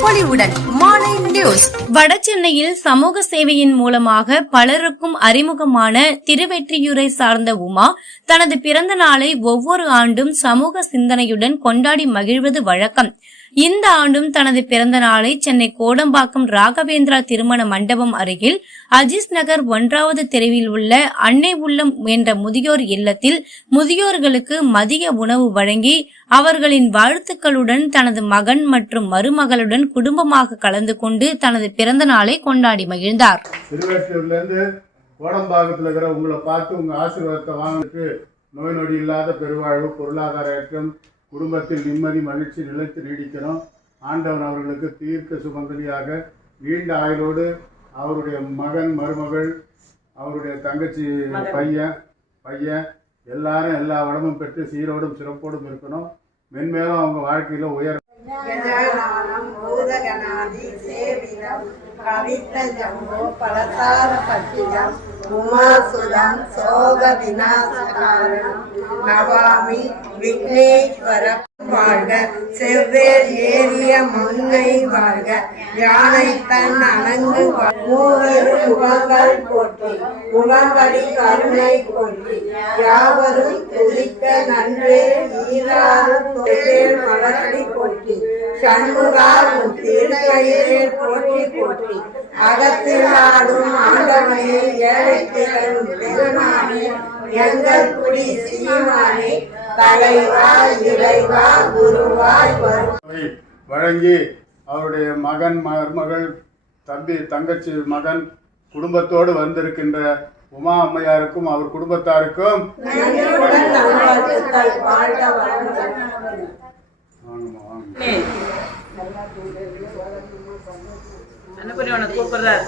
உங்களுடன் மாலை நியூஸ். வடசென்னையில் சமூக சேவையின் மூலமாக பலருக்கும் அறிமுகமான திருவெற்றியூரை சார்ந்த உமா தனது பிறந்த நாளை ஒவ்வொரு ஆண்டும் சமூக சிந்தனையுடன் கொண்டாடி மகிழ்வது வழக்கம். இந்த ஆண்டும் தனது பிறந்த நாளை சென்னை கோடம்பாக்கம் ராகவேந்திரா திருமண மண்டபம் அருகில் அஜிஸ் நகர் ஒன்றாவது தெருவில் உள்ள அன்னை உள்ளம் என்ற முதியோர் இல்லத்தில் முதியோர்களுக்கு மதிய உணவு வழங்கி அவர்களின் வாழ்த்துக்களுடன் தனது மகன் மற்றும் மருமகளுடன் குடும்பமாக கலந்து கொண்டு தனது பிறந்த நாளை கொண்டாடி மகிழ்ந்தார். கோடம்பாக்கத்தில் இருக்கிற உங்களை பார்த்து உங்கள் ஆசீர்வாதத்தை வாங்கிட்டு நோய் நொடி இல்லாத பெருவாழ்வு பொருளாதார ஏற்றம் குடும்பத்தில் நிம்மதி மகிழ்ச்சி நிலைத்து நீடிக்கணும் ஆண்டவன் அவர்களுக்கு தீர்க்க சுமங்கலியாக நீண்ட ஆயுளோடு அவருடைய மகன் மருமகள் அவருடைய தங்கச்சி பையன் பையன் எல்லாரும் எல்லா வளமும் பெற்று சீரோடும் சிறப்போடும் இருக்கணும். மென்மேலும் அவங்க வாழ்க்கையில் உயர பூதகணாதி சேவிதம் கவித்த பலசார பட்டினம் உமாசுதம் சோக விநாசகாரணம் நவாமி விக்னேஸ்வர வாழ்க செவ்வேல் ஏறிய மங்கை வாழ்க யானை தன் அணங்கு மூவர் முகங்கள் போற்றி முகங்களி கருணை போற்றி யாவரும் துதிக்க நன்றே ஈராறு போற்றி. சண்முகா போற்றி போற்றி. அகத்தில் ஆடும் ஆண்டவனே ஏழை திகழும் பெருமானே எங்கள் குடி சீமானே தலைவா இறைவா குருவாய் வரும் வழங்கி அவருடைய மகன் மருமகள் தம்பி தங்கச்சி மகன் குடும்பத்தோடு வந்திருக்கின்ற உமா அம்மையாருக்கும் அவர் குடும்பத்தாருக்கும் நன்றியுடன் நல்வாழ்த்துக்கள் வாழ்க வளமுடன் வாங்கம்மா, வாங்க. அனுப்பி உனக்கு கூப்பிடுறாரு